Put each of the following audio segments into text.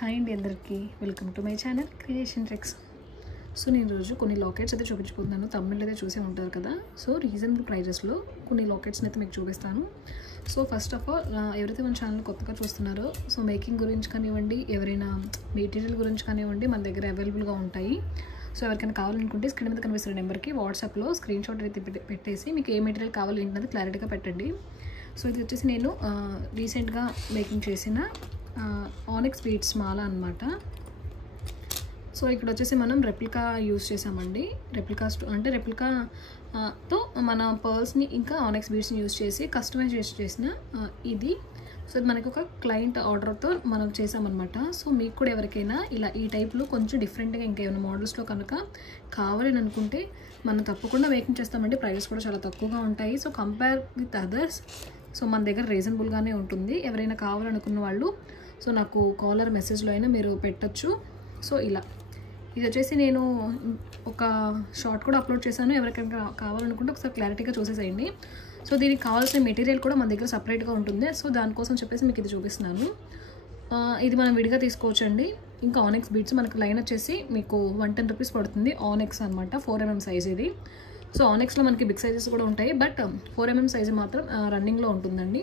Hi అండి అందరికీ welcome to my channel creation tricks. So నేను రోజు కొన్ని లాకెట్స్ అయితే చూపించుకుంటున్నాను. తమిళ్ అయితే చూసే ఉంటారు కదా. సో రీజనబుల్ ప్రైజెస్లో కొన్ని లాకెట్స్ని అయితే మీకు చూపిస్తాను. సో ఫస్ట్ ఆఫ్ ఆల్ ఎవరైతే మన ఛానల్ కొత్తగా చూస్తున్నారో సో మేకింగ్ గురించి కానివ్వండి, ఎవరైనా మెటీరియల్ గురించి కానివ్వండి మన దగ్గర అవైలబుల్గా ఉంటాయి. సో ఎవరికైనా కావాలనుకుంటే స్క్రీన్ మీద కనిపిస్తున్న నెంబర్కి వాట్సాప్లో స్క్రీన్ షాట్ అయితే పెట్టేసి మీకు ఏ మెటీరియల్ కావాలి ఏంటనేది క్లారిటీగా పెట్టండి. సో ఇది వచ్చేసి నేను రీసెంట్గా మేకింగ్ చేసిన ఆనిక్స్ బీడ్స్ మాల అనమాట. సో ఇక్కడ వచ్చేసి మనం రెప్లికా యూజ్ చేసామండి. రెప్లికాతో మన పర్ల్స్ని ఇంకా ఆనిక్స్ బీడ్స్ని యూజ్ చేసి కస్టమైజ్ చేసిన ఇది. సో మనకి ఒక క్లయింట్ ఆర్డర్తో మనం చేసామన్నమాట. సో మీకు కూడా ఎవరికైనా ఇలా ఈ టైప్లో కొంచెం డిఫరెంట్గా ఇంకేమైనా మోడల్స్లో కనుక కావాలని అనుకుంటే మనం తప్పకుండా మేకింగ్ చేస్తామండి. ప్రైజెస్ కూడా చాలా తక్కువగా ఉంటాయి. So compare with others so మన దగ్గర రీజనబుల్గానే ఉంటుంది. ఎవరైనా కావాలనుకున్న వాళ్ళు సో నాకు కాలర్ మెసేజ్లో అయినా మీరు పెట్టచ్చు. సో ఇలా ఇది వచ్చేసి నేను ఒక షార్ట్ కూడా అప్లోడ్ చేశాను. ఎవరికైనా కావాలనుకుంటే ఒకసారి క్లారిటీగా చూసేసేయండి. సో దీనికి కావాల్సిన మెటీరియల్ కూడా మన దగ్గర సపరేట్గా ఉంటుంది. సో దానికోసం చెప్పేసి మీకు ఇది చూపిస్తున్నాను. ఇది మనం విడిగా తీసుకోవచ్చండి. ఇంకా ఆనిక్స్ బీడ్స్ మనకు లైన్ వచ్చేసి మీకు 110 రూపీస్ పడుతుంది. ఆనిక్స్ అనమాట, 4mm సైజ్ ఇది. సో ఆనిక్స్లో మనకి బిగ్ సైజెస్ కూడా ఉంటాయి, బట్ 4mm సైజు మాత్రం రన్నింగ్లో ఉంటుందండి.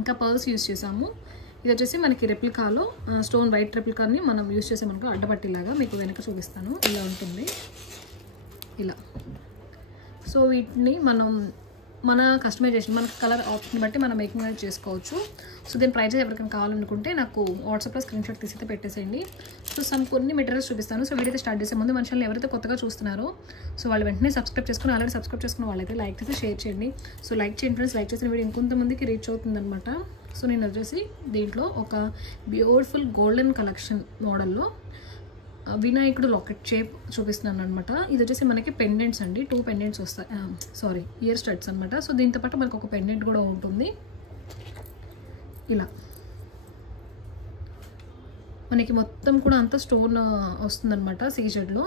ఇంకా పర్ల్స్ యూజ్ చేసాము. ఇది వచ్చేసి మనకి రెప్లికాలో స్టోన్ వైట్ రెప్లికాని మనం యూజ్ చేసామనుకో అడ్డపట్టిలాగా మీకు వెనక చూపిస్తాను. ఇలా ఉంటుంది ఇలా. సో వీటిని మనం మన కస్టమైజేషన్ మనకి కలర్ ఆప్షన్ బట్టి మనం మేకింగ్ అనేది చేసుకోవచ్చు. సో దీని ప్రైజెస్ ఎవరికైనా కావాలనుకుంటే నాకు వాట్సాప్లో స్క్రీన్ షాట్ తీసి అయితే పెట్టేసేయండి. సో కొన్ని మెటీరియల్స్ చూపిస్తాను. సో వీడియో స్టార్ట్ చేసే ముందు మన ఛానల్ ఎవరైతే కొత్తగా చూస్తున్నారో సో వాళ్ళు వెంటనే సబ్స్క్రైబ్ చేసుకుని ఆల్రెడీ సబ్స్క్రైబ్ చేసుకున్న వాళ్ళైతే లైక్ చేసి షేర్ చేయండి. సో లైక్ చేయండి ఫ్రెండ్స్. లైక్ చేసిన వీడియో ఇంకొంతమందికి రీచ్ అవుతుందన్నమాట. సో నేను వచ్చేసి దీంట్లో ఒక బ్యూటిఫుల్ గోల్డెన్ కలెక్షన్ మోడల్లో వినాయకుడు లాకెట్ షేప్ చూపిస్తున్నాను అనమాట. ఇది వచ్చేసి మనకి పెండెంట్స్ అండి. 2 పెండెంట్స్ వస్తాయి, ఇయర్ స్టడ్స్ అనమాట. సో దీంతో పాటు మనకు ఒక పెండెంట్ కూడా ఉంటుంది. ఇలా మనకి మొత్తం కూడా అంతా స్టోన్ వస్తుందన్నమాట సీజెడ్లో.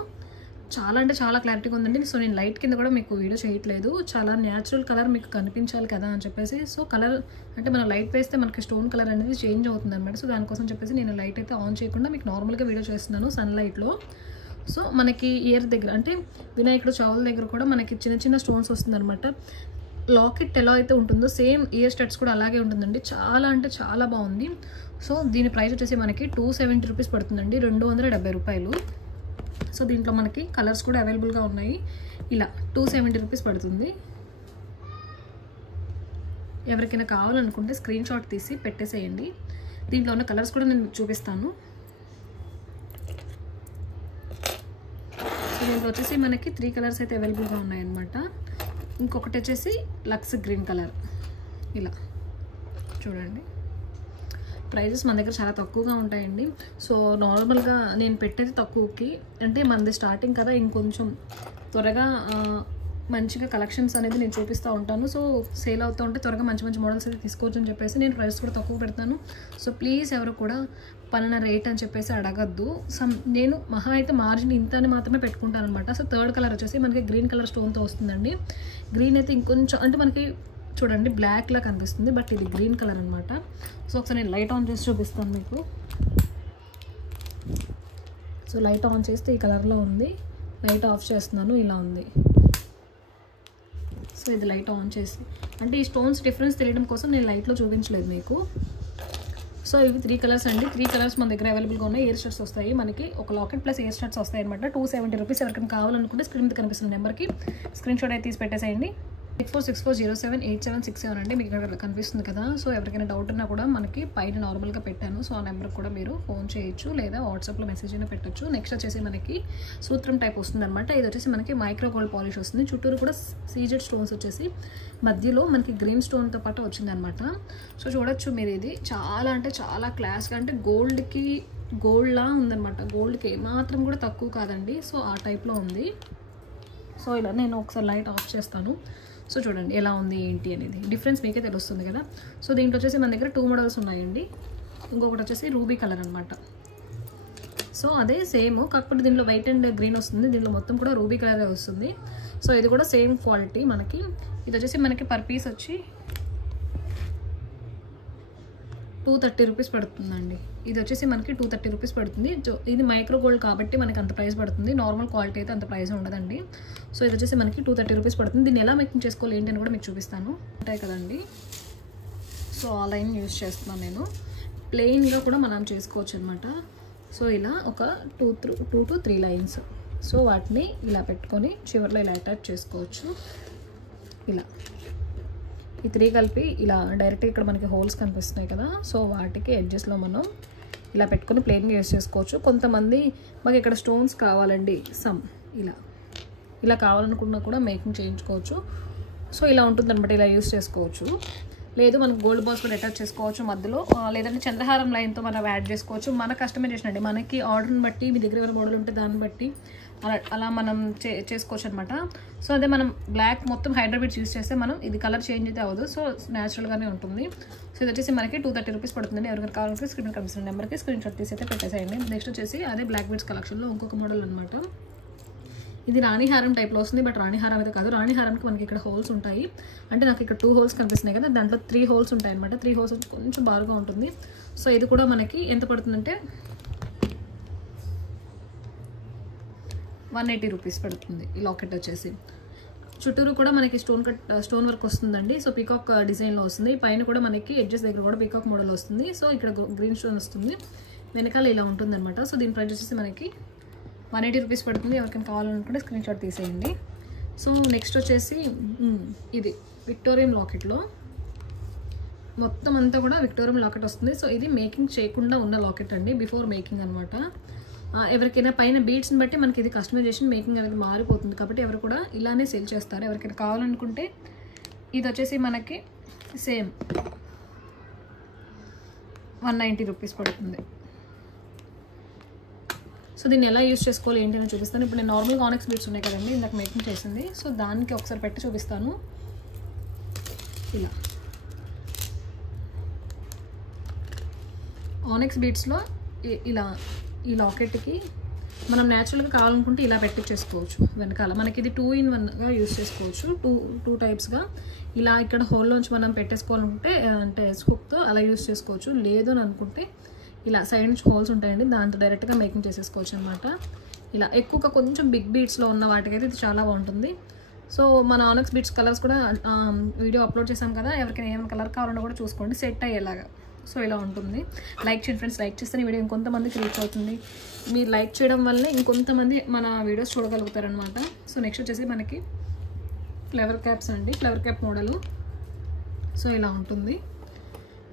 చాలా అంటే చాలా క్లారిటీగా ఉందండి. సో నేను లైట్ కింద కూడా మీకు వీడియో చేయట్లేదు. చాలా న్యాచురల్ కలర్ మీకు కనిపించాలి కదా అని చెప్పేసి. సో కలర్ అంటే మనం లైట్ వేస్తే మనకి స్టోన్ కలర్ అనేది చేంజ్ అవుతుంది అనమాట. సో దానికోసం చెప్పేసి నేను లైట్ అయితే ఆన్ చేయకుండా మీకు నార్మల్గా వీడియో చేస్తున్నాను సన్లైట్లో. సో మనకి ఇయర్ దగ్గర అంటే వినాయకుడు చెవుల దగ్గర కూడా మనకి చిన్న చిన్న స్టోన్స్ వస్తుందన్నమాట. లాకెట్ ఎలా అయితే ఉంటుందో సేమ్ ఇయర్ స్టడ్స్ కూడా అలాగే ఉంటుందండి. చాలా అంటే చాలా బాగుంది. సో దీని ప్రైస్ వచ్చేసి మనకి 270 రూపీస్ పడుతుందండి, 270 రూపాయలు. సో దీంట్లో మనకి కలర్స్ కూడా అవైలబుల్గా ఉన్నాయి. ఇలా 270 రూపీస్ పడుతుంది. ఎవరికైనా కావాలనుకుంటే స్క్రీన్ షాట్ తీసి పెట్టేసేయండి. దీంట్లో ఉన్న కలర్స్ కూడా నేను చూపిస్తాను. సో దీంట్లో వచ్చేసి మనకి 3 కలర్స్ అయితే అవైలబుల్గా ఉన్నాయన్నమాట. ఇంకొకటి వచ్చేసి లక్స్ గ్రీన్ కలర్. ఇలా చూడండి. ప్రైజెస్ మన దగ్గర చాలా తక్కువగా ఉంటాయండి. సో నార్మల్గా నేను పెట్టేది తక్కువకి, అంటే మనది స్టార్టింగ్ కదా, ఇంకొంచెం త్వరగా మంచిగా కలెక్షన్స్ అనేది నేను చూపిస్తూ ఉంటాను. సో సేల్ అవుతూ ఉంటే త్వరగా మంచి మంచి మోడల్స్ అయితే తీసుకోవచ్చు అని చెప్పేసి నేను ప్రైస్ కూడా తక్కువ పెడతాను. సో ప్లీజ్ ఎవరు కూడా పలానా రేట్ అని చెప్పేసి అడగద్దు. నేను మహా అయితే మార్జిన్ ఇంత అని మాత్రమే పెట్టుకుంటాను అనమాట. సో థర్డ్ కలర్ వచ్చేసి మనకి గ్రీన్ కలర్ స్టోన్తో వస్తుందండి. గ్రీన్ అయితే ఇంకొంచెం అంటే మనకి చూడండి బ్లాక్లా కనిపిస్తుంది, బట్ ఇది గ్రీన్ కలర్ అనమాట. సో ఒకసారి నేను లైట్ ఆన్ చేసి చూపిస్తాను మీకు. సో లైట్ ఆన్ చేస్తే ఈ కలర్లో ఉంది. లైట్ ఆఫ్ చేస్తున్నాను, ఇలా ఉంది. సో ఇది లైట్ ఆన్ చేసి అంటే ఈ స్టోన్స్ డిఫరెన్స్ తెలియడం కోసం నేను లైట్లో చూపించలేదు మీకు. సో ఇవి 3 కలర్స్ అండి. 3 కలర్స్ మన దగ్గర అవైలబుల్గా ఉన్నాయి. ఇయర్ స్టడ్స్ వస్తాయి మనకి, ఒక లాకెట్ ప్లస్ ఇయర్ స్టడ్స్ వస్తాయి అనమాట. 270 రూపీస్. ఎవరికైనా కావాలనుకుంటే స్క్రీన్ మీద కనిపిస్తున్న నెంబర్కి స్క్రీన్ షాట్ అయితే తీసి పెట్టేసేయండి. 6464078767 అండి మీకు ఇక్కడ కనిపిస్తుంది కదా. సో ఎవరికైనా డౌట్ ఉన్నా కూడా మనకి పైన నార్మల్గా పెట్టాను. సో ఆ నెంబర్కి కూడా మీరు ఫోన్ చేయొచ్చు లేదా వాట్సాప్లో మెసేజ్ అయినా పెట్టచ్చు. నెక్స్ట్ వచ్చేసి మనకి సూత్రం టైప్ వస్తుంది అనమాట. ఇది వచ్చేసి మనకి మైక్రో గోల్డ్ పాలిష్ వస్తుంది. చుట్టూరు కూడా సీజెడ్ స్టోన్స్ వచ్చేసి మధ్యలో మనకి గ్రీన్ స్టోన్తో పాటు వచ్చింది అనమాట. సో చూడొచ్చు మీరు, ఇది చాలా అంటే చాలా క్లాస్గా, అంటే గోల్డ్లా ఉందన్నమాట. గోల్డ్కి ఏమాత్రం కూడా తక్కువ కాదండి. సో ఆ టైప్లో ఉంది. సో ఇలా నేను ఒకసారి లైట్ ఆఫ్ చేస్తాను. సో చూడండి ఎలా ఉంది ఏంటి అనేది డిఫరెన్స్ మీకే తెలుస్తుంది కదా. సో దీంట్లో వచ్చేసి మన దగ్గర 2 మోడల్స్ ఉన్నాయండి. ఇంకొకటి వచ్చేసి రూబీ కలర్ అనమాట. సో అదే సేమ్, కాకపోతే దీంట్లో వైట్ అండ్ గ్రీన్ వస్తుంది. దీంట్లో మొత్తం కూడా రూబీ కలర్ వస్తుంది. సో ఇది కూడా సేమ్ క్వాలిటీ మనకి. ఇది వచ్చేసి మనకి పర్ పీస్ వచ్చి 230 రూపీస్ పడుతుందండి. ఇది వచ్చేసి మనకి 230 రూపీస్ పడుతుంది. ఇది మైక్రో గోల్డ్ కాబట్టి మనకి అంత ప్రైస్ పడుతుంది. నార్మల్ క్వాలిటీ అయితే అంత ప్రైస్ ఉండదండి. సో ఇది వచ్చేసి మనకి 230 రూపీస్ పడుతుంది. దీన్ని ఎలా మేకింగ్ చేసుకోవాలి ఏంటి అని కూడా మీకు చూపిస్తాను. ఉంటాయి కదండి. సో ఆ లైన్ యూజ్ చేస్తున్నాను నేను. ప్లెయిన్గా కూడా మనం చేసుకోవచ్చు అనమాట. సో ఇలా ఒక 2 to 3 లైన్స్. సో వాటిని ఇలా పెట్టుకొని చివరిలో ఇలా అటాచ్ చేసుకోవచ్చు. ఇలా ఈ 3 కలిపి ఇలా డైరెక్ట్గా ఇక్కడ మనకి హోల్స్ కనిపిస్తున్నాయి కదా. సో వాటికి ఎడ్జెస్లో మనం ఇలా పెట్టుకొని ప్లెయిన్గా యూజ్ చేసుకోవచ్చు. కొంతమంది మాకు ఇక్కడ స్టోన్స్ కావాలండి ఇలా కావాలనుకున్నా కూడా మేకింగ్ చేయించుకోవచ్చు. సో ఇలా ఉంటుంది అనమాట. ఇలా యూజ్ చేసుకోవచ్చు. లేదు మనకు గోల్డ్ బాల్స్ కూడా అటాచ్ చేసుకోవచ్చు మధ్యలో. లేదంటే చంద్రహారం లైన్తో మనం యాడ్ చేసుకోవచ్చు. మన కస్టమైజేషన్ అండి. మనకి ఆర్డర్ని బట్టి మీ దగ్గర ఏమైనా మోడల్ ఉంటే దాన్ని బట్టి అలా మనం చేసుకోవచ్చు అనమాట. సో అదే మనం బ్లాక్ మొత్తం హైడ్రాబిట్స్ యూజ్ చేస్తే మనం ఇది కలర్ చేంజ్ అయితే అవ్వదు. సో న్యాచురల్గానే ఉంటుంది. సో ఇది వచ్చేసి మనకి 230 రూపీస్ పడుతుందండి. ఎవరికైనా కావాలంటే స్క్రీన్ కనిపిస్తున్న నెంబర్కి స్క్రీన్ షాట్ తీసి అయితే పెట్టేసేయండి. నెక్స్ట్ వచ్చేసి అదే బ్లాక్ బీడ్స్ కలెక్షన్లో ఇంకొక మోడల్ అనమాట. ఇది రాణిహారం టైప్లో వస్తుంది. బట్ రాణిహారం అయితే కాదు. రాణిహారంకి మనకి ఇక్కడ హోల్స్ ఉంటాయి. అంటే నాకు ఇక్కడ 2 హోల్స్ కనిపిస్తున్నాయి కదా. దాంట్లో 3 హోల్స్ ఉంటాయి అనమాట. 3 హోల్స్ కొంచెం బారుగా ఉంటుంది. సో ఇది కూడా మనకి ఎంత పడుతుందంటే 180 రూపీస్ పడుతుంది. ఈ లాకెట్ వచ్చేసి చుట్టూరు కూడా మనకి స్టోన్ వర్క్ వస్తుందండి. సో పీకాక్ డిజైన్లో వస్తుంది. పైన కూడా మనకి ఎడ్జెస్ దగ్గర కూడా పీకాక్ మోడల్ వస్తుంది. సో ఇక్కడ గ్రీన్ స్టోన్ వస్తుంది. వెనకాల ఇలా ఉంటుంది అనమాట. సో దీని ప్రైస్ వచ్చేసి మనకి 180 రూపీస్ పడుతుంది. ఎవరికైనా కావాలనుకుంటే స్క్రీన్ షాట్ తీసేయండి. సో నెక్స్ట్ వచ్చేసి ఇది విక్టోరియన్ లాకెట్లో మొత్తం అంతా కూడా విక్టోరియన్ లాకెట్ వస్తుంది. సో ఇది మేకింగ్ చేయకుండా ఉన్న లాకెట్ అండి. బిఫోర్ మేకింగ్ అనమాట. ఎవరికైనా పైన బీడ్స్ని బట్టి మనకి ఇది కస్టమైజేషన్ మేకింగ్ అనేది మారిపోతుంది. కాబట్టి ఎవరు కూడా ఇలానే సేల్ చేస్తారు. ఎవరికైనా కావాలనుకుంటే ఇది వచ్చేసి మనకి సేమ్ 190 రూపీస్ పడుతుంది. సో దీన్ని ఎలా యూజ్ చేసుకోవాలి ఏంటి అని చూపిస్తాను. ఇప్పుడు నేను నార్మల్గా ఆనెక్స్ బీడ్స్ ఉన్నాయి కదండి, ఇందాక మేకింగ్ చేసింది. సో దానికి ఒకసారి పెట్టి చూపిస్తాను. ఇలా ఆనెక్స్ బీడ్స్లో ఇలా ఈ లాకెట్కి మనం న్యాచురల్గా కావాలనుకుంటే ఇలా పెట్టించేసుకోవచ్చు. వెనకాల మనకి ఇది 2 in 1గా యూజ్ చేసుకోవచ్చు. టూ టైప్స్గా ఇలా ఇక్కడ హోల్లోంచి మనం పెట్టేసుకోవాలనుకుంటే అంటే హుక్తో అలా యూజ్ చేసుకోవచ్చు. లేదు అని అనుకుంటే ఇలా సైడ్ నుంచి హోల్స్ ఉంటాయండి. దాంతో డైరెక్ట్గా మేకింగ్ చేసేసుకోవచ్చు అనమాట. ఇలా ఎక్కువగా కొంచెం బిగ్ బీడ్స్లో ఉన్న వాటికైతే ఇది చాలా బాగుంటుంది. సో మన ఆనెక్స్ బీడ్స్ కలర్స్ కూడా వీడియో అప్లోడ్ చేసాం కదా. ఎవరికైనా ఏమైనా కలర్ కావాలన్నా కూడా చూసుకోండి సెట్ అయ్యేలాగా. సో ఇలా ఉంటుంది. లైక్ చేయండి ఫ్రెండ్స్. లైక్ చేస్తే ఈ వీడియో ఇంకొంతమందికి రీచ్ అవుతుంది. మీరు లైక్ చేయడం వల్లే ఇంకొంతమంది మన వీడియోస్ చూడగలుగుతారనమాట. సో నెక్స్ట్ వచ్చేసి మనకి ఫ్లవర్ క్యాప్స్ అండి. Flower cap model. సో ఇలా ఉంటుంది.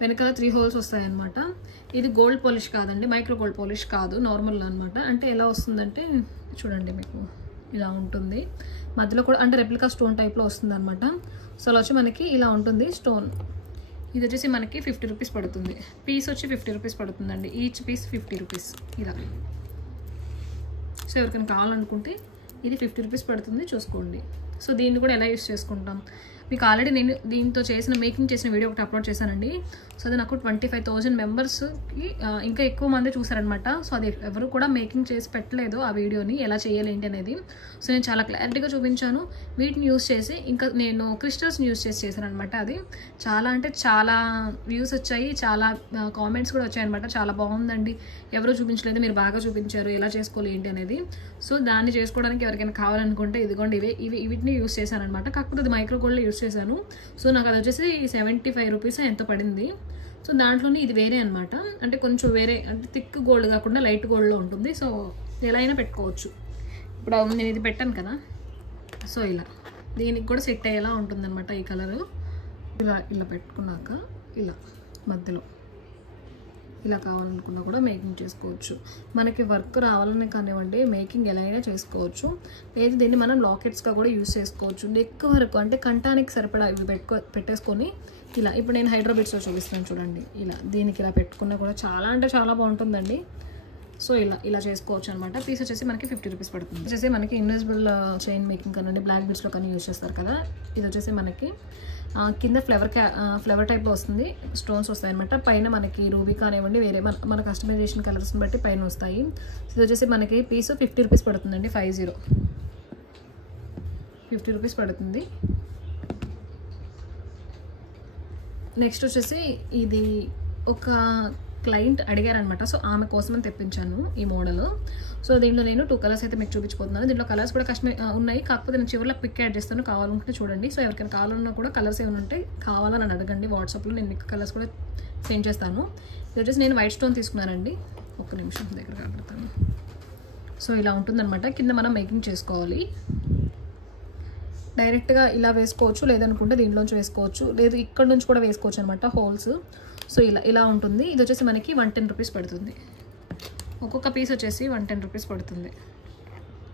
వెనకాల 3 హోల్స్ వస్తాయన్నమాట. ఇది గోల్డ్ పాలిష్ కాదండి. మైక్రో గోల్డ్ పాలిష్ కాదు. నార్మల్ అనమాట. అంటే ఎలా వస్తుందంటే చూడండి మీకు ఇలా ఉంటుంది. మధ్యలో కూడా అంటే రెప్లికా స్టోన్ టైప్లో వస్తుంది అనమాట. సో అలా వచ్చి మనకి ఇలా ఉంటుంది స్టోన్. ఇది వచ్చేసి మనకి 50 రూపీస్ పడుతుంది. పీస్ వచ్చి 50 రూపీస్ పడుతుందండి. ఈచ్ పీస్ 50 రూపీస్ ఇలా. సో ఎవరికైనా కావాలనుకుంటే ఇది 50 రూపీస్ పడుతుంది. చూసుకోండి. సో దీన్ని కూడా ఎలా యూస్ చేసుకుంటాం మీకు ఆల్రెడీ నేను దీంతో మేకింగ్ చేసిన వీడియో ఒకటి అప్లోడ్ చేశానండి. సో అది నాకు 25,000 మెంబర్స్కి ఇంకా ఎక్కువ మంది చూసారనమాట. సో అది ఎవరు కూడా మేకింగ్ చేసి పెట్టలేదు ఆ వీడియోని ఎలా చేయాలి ఏంటి అనేది. సో నేను చాలా క్లారిటీగా చూపించాను. వీటిని యూస్ చేసి ఇంకా నేను క్రిస్టల్స్ని యూస్ చేసి చేశాను అనమాట. అది చాలా అంటే చాలా వ్యూస్ వచ్చాయి. చాలా కామెంట్స్ కూడా వచ్చాయన్నమాట. చాలా బాగుందండి, ఎవరో చూపించలేదు, మీరు బాగా చూపించారు, ఎలా చేసుకోవాలి ఏంటి అనేది. సో దాన్ని చేసుకోవడానికి ఎవరికైనా కావాలనుకుంటే ఇదిగోండి వీటిని యూస్ చేశాను అనమాట. కాకపోతే అది మైక్రో గోల్డ్లో యూస్ చేశాను. సో నాకు అది వచ్చేసి 75 రూపీస్ ఎంత పడింది. సో దాంట్లోనే ఇది వేరే అనమాట. అంటే కొంచెం వేరే అంటే థిక్ గోల్డ్ కాకుండా లైట్ గోల్డ్లో ఉంటుంది. సో ఎలా అయినా పెట్టుకోవచ్చు. ఇప్పుడు నేను ఇది పెట్టాను కదా. సో ఇలా దీనికి కూడా సెట్ అయ్యేలా ఉంటుందన్నమాట. ఈ కలరు ఇలా పెట్టుకున్నాక ఇలా మధ్యలో ఇలా కావాలనుకున్నా కూడా మేకింగ్ చేసుకోవచ్చు. మనకి వర్క్ రావాలని కానివ్వండి, మేకింగ్ ఎలా అయినా చేసుకోవచ్చు. లేదు దీన్ని మనం లాకెట్స్గా కూడా యూజ్ చేసుకోవచ్చు. నెక్ వరకు అంటే కంటానికి సరిపడా ఇవి పెట్టేసుకొని ఇలా ఇప్పుడు నేను హైడ్రాబిట్స్లో చూపిస్తాను చూడండి. ఇలా దీనికి ఇలా పెట్టుకున్నా కూడా చాలా అంటే చాలా బాగుంటుందండి. సో ఇలా చేసుకోవచ్చు అనమాట. పీస్ వచ్చేసి మనకి 50 రూపీస్ పడుతుంది. వచ్చేసి మనకి ఇన్విజిబుల్ చైన్ మేకింగ్ కానివ్వండి, బ్లాక్ బీడ్స్లో కానీ యూజ్ చేస్తారు కదా. ఇది వచ్చేసి మనకి కింద ఫ్లవర్ టైప్లో వస్తుంది. స్టోన్స్ వస్తాయి అనమాట. పైన మనకి రూబీ కానివ్వండి వేరే మన కస్టమైజేషన్ కలర్స్ని బట్టి పైన వస్తాయి. ఇది వచ్చేసి మనకి పీసు 50 రూపీస్ పడుతుందండి. 50 రూపీస్ పడుతుంది. నెక్స్ట్ వచ్చేసి ఇది ఒక క్లయింట్ అడిగారనమాట. సో ఆమె కోసమని తెప్పించాను ఈ మోడల్. సో దీంట్లో నేను 2 కలర్స్ అయితే మీకు చూపించబోతున్నాను. దీంట్లో కలర్స్ కూడా ఉన్నాయి, కాకపోతే నేను చివరిలో పిక్ యాడ్ చేస్తాను, కావాలనుకుంటే చూడండి. సో ఎవరికైనా కావాలన్నా కూడా కలర్స్ ఏమైనా ఉంటే కావాలని అడగండి వాట్సాప్లో, నేను మీకు కలర్స్ కూడా సెండ్ చేస్తాను. ఇది వచ్చేసి నేను వైట్ స్టోన్ తీసుకున్నానండి. ఒక్క నిమిషం దగ్గర కనబడతాను. సో ఇలా ఉంటుందన్నమాట. కింద మనం మేకింగ్ చేసుకోవాలి. డైరెక్ట్గా ఇలా వేసుకోవచ్చు, లేదనుకుంటే దీంట్లోంచి వేసుకోవచ్చు, లేదు ఇక్కడ నుంచి కూడా వేసుకోవచ్చు అనమాట హోల్స్. సో ఇలా ఉంటుంది. ఇది వచ్చేసి మనకి 110 రూపీస్ పడుతుంది. ఒక్కొక్క పీస్ వచ్చేసి 110 రూపీస్ పడుతుంది.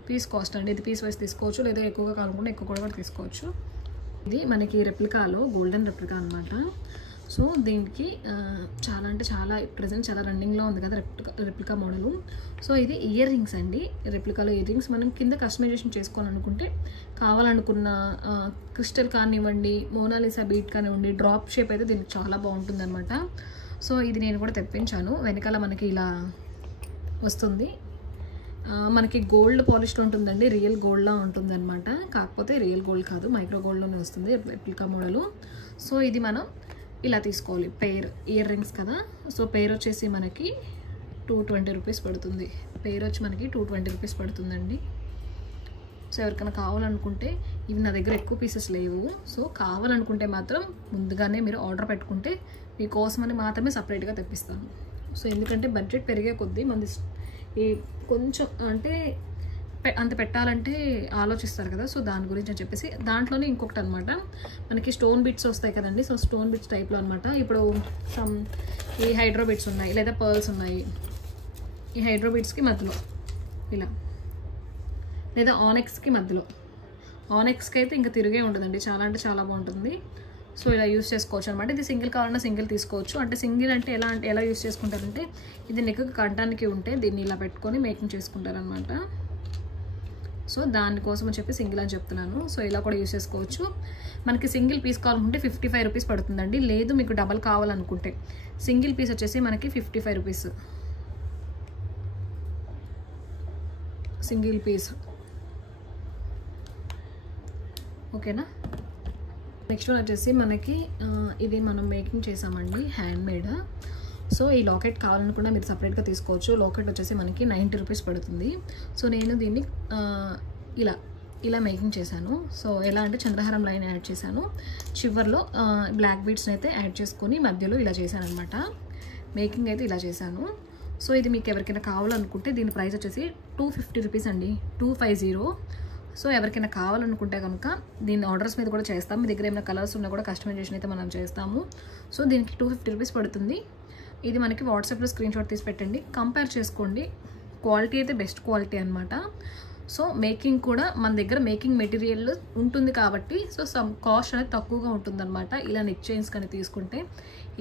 పీస్ కాస్ట్ అండి. ఇది పీస్ వైస్ తీసుకోవచ్చు, లేదా ఎక్కువగా కావాలనుకుంటే ఎక్కువ కూడా తీసుకోవచ్చు. ఇది మనకి రెప్లికాలో గోల్డెన్ రెప్లికా అనమాట. సో దీనికి చాలా అంటే చాలా ప్రెజెంట్ చాలా రన్నింగ్లో ఉంది కదా రెప్లికా మోడలు. సో ఇది ఇయర్ రింగ్స్ అండి. రెప్లికాలో ఇయర్ రింగ్స్ మనం కింద కస్టమైజేషన్ చేసుకోవాలనుకుంటే కావాలనుకున్న క్రిస్టల్ కానివ్వండి, మోనాలిసా బీట్ కానివ్వండి, డ్రాప్ షేప్ అయితే దీనికి చాలా బాగుంటుంది అనమాట. సో ఇది నేను కూడా తెప్పించాను. వెనకాల మనకి ఇలా వస్తుంది. మనకి గోల్డ్ పాలిష్లో ఉంటుందండి, రియల్ గోల్డ్లా ఉంటుంది అనమాట. కాకపోతే రియల్ గోల్డ్ కాదు, మైక్రో గోల్డ్లోనే వస్తుంది రెప్లికా మోడలు. సో ఇది మనం ఇలా తీసుకోవాలి. పెయిర్ ఇయర్ రింగ్స్ కదా. సో పెయిర్ వచ్చేసి మనకి 220 రూపీస్ పడుతుంది. పెయిర్ వచ్చి మనకి 220 రూపీస్ పడుతుందండి. సో ఎవరికైనా కావాలనుకుంటే, ఇవి నా దగ్గర ఎక్కువ పీసెస్ లేవు. సో కావాలనుకుంటే మాత్రం ముందుగానే మీరు ఆర్డర్ పెట్టుకుంటే మీకోసమని మాత్రమే సపరేట్గా తెప్పిస్తాను. సో ఎందుకంటే బడ్జెట్ పెరిగే కొద్దీ మంది ఈ కొంచెం అంటే అంత పెట్టాలంటే ఆలోచిస్తారు కదా. సో దాని గురించి అని చెప్పేసి దాంట్లోనే ఇంకొకటి అనమాట, మనకి స్టోన్ బిట్స్ వస్తాయి కదండి. సో స్టోన్ బిట్స్ టైప్లో అనమాట. ఇప్పుడు ఈ హైడ్రో బిట్స్ ఉన్నాయి, లేదా పర్ల్స్ ఉన్నాయి. ఈ హైడ్రో బిట్స్కి మధ్యలో ఇలా, లేదా ఆనెక్స్కి మధ్యలో. ఆనెక్స్కి అయితే ఇంకా తిరిగే ఉంటుందండి, చాలా అంటే చాలా బాగుంటుంది. సో ఇలా యూస్ చేసుకోవచ్చు అనమాట. ఇది సింగిల్ కావాలన్నా సింగిల్ తీసుకోవచ్చు. అంటే సింగిల్ అంటే ఎలా యూస్ చేసుకుంటారంటే, ఇది నెక్ కంటానికి ఉంటే దీన్ని ఇలా పెట్టుకొని మేకింగ్ చేసుకుంటారనమాట. సో దానికోసం అని చెప్పి సింగిల్ అని చెప్తున్నాను. సో ఇలా కూడా యూస్ చేసుకోవచ్చు. మనకి సింగిల్ పీస్ కావాలనుకుంటే 55 రూపీస్ పడుతుందండి. లేదు మీకు డబల్ కావాలనుకుంటే సింగిల్ పీస్ వచ్చేసి మనకి 55 రూపీస్ సింగిల్ పీస్. ఓకేనా. నెక్స్ట్ వన్ వచ్చేసి మనకి ఇది మనం మేకింగ్ చేసామండి, హ్యాండ్మేడ్. సో ఈ లాకెట్ కావాలనుకున్నా మీరు సపరేట్గా తీసుకోవచ్చు. లాకెట్ వచ్చేసి మనకి 90 రూపీస్ పడుతుంది. సో నేను దీన్ని ఇలా మేకింగ్ చేశాను. సో ఎలా అంటే చంద్రహారం లైన్ యాడ్ చేశాను, చివర్లో బ్లాక్ బీడ్స్ని అయితే యాడ్ చేసుకొని మధ్యలో ఇలా చేశాను అనమాట. మేకింగ్ అయితే ఇలా చేశాను. సో ఇది మీకు ఎవరికైనా కావాలనుకుంటే దీని ప్రైస్ వచ్చేసి 250 రూపీస్ అండి, 250. సో ఎవరికైనా కావాలనుకుంటే కనుక దీన్ని ఆర్డర్స్ మీద కూడా చేస్తాం. మీ దగ్గర ఏమైనా కలర్స్ ఉన్నా కూడా కస్టమైజేషన్ అయితే మనం చేస్తాము. సో దీనికి 250 రూపీస్ పడుతుంది. ఇది మనకి వాట్సాప్లో స్క్రీన్ షాట్ తీసి పెట్టండి, కంపేర్ చేసుకోండి. క్వాలిటీ అయితే బెస్ట్ క్వాలిటీ అనమాట. సో మేకింగ్ కూడా మన దగ్గర మేకింగ్ మెటీరియల్ ఉంటుంది కాబట్టి సో సమ్ కాస్ట్ అనేది తక్కువగా ఉంటుందన్నమాట ఇలా నెక్ చైన్స్ కానీ తీసుకుంటే.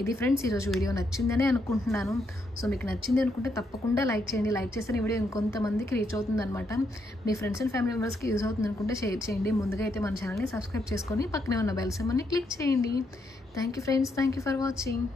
ఇది ఫ్రెండ్స్ ఈరోజు వీడియో నచ్చిందనే అనుకుంటున్నాను. సో మీకు నచ్చింది అనుకుంటే తప్పకుండా లైక్ చేయండి. లైక్ చేస్తే ఈ వీడియో ఇంకొంతమందికి రీచ్ అవుతుందన్నమాట. మీ ఫ్రెండ్స్ అండ్ ఫ్యామిలీ మెంబర్స్కి యూజ్ అవుతుంది అనుకుంటే షేర్ చేయండి. ముందుగా అయితే మన ఛానల్ని సబ్స్క్రైబ్ చేసుకొని పక్కనే ఉన్న బెల్ సింబల్ని క్లిక్ చేయండి. Thank you friends, thank you for watching.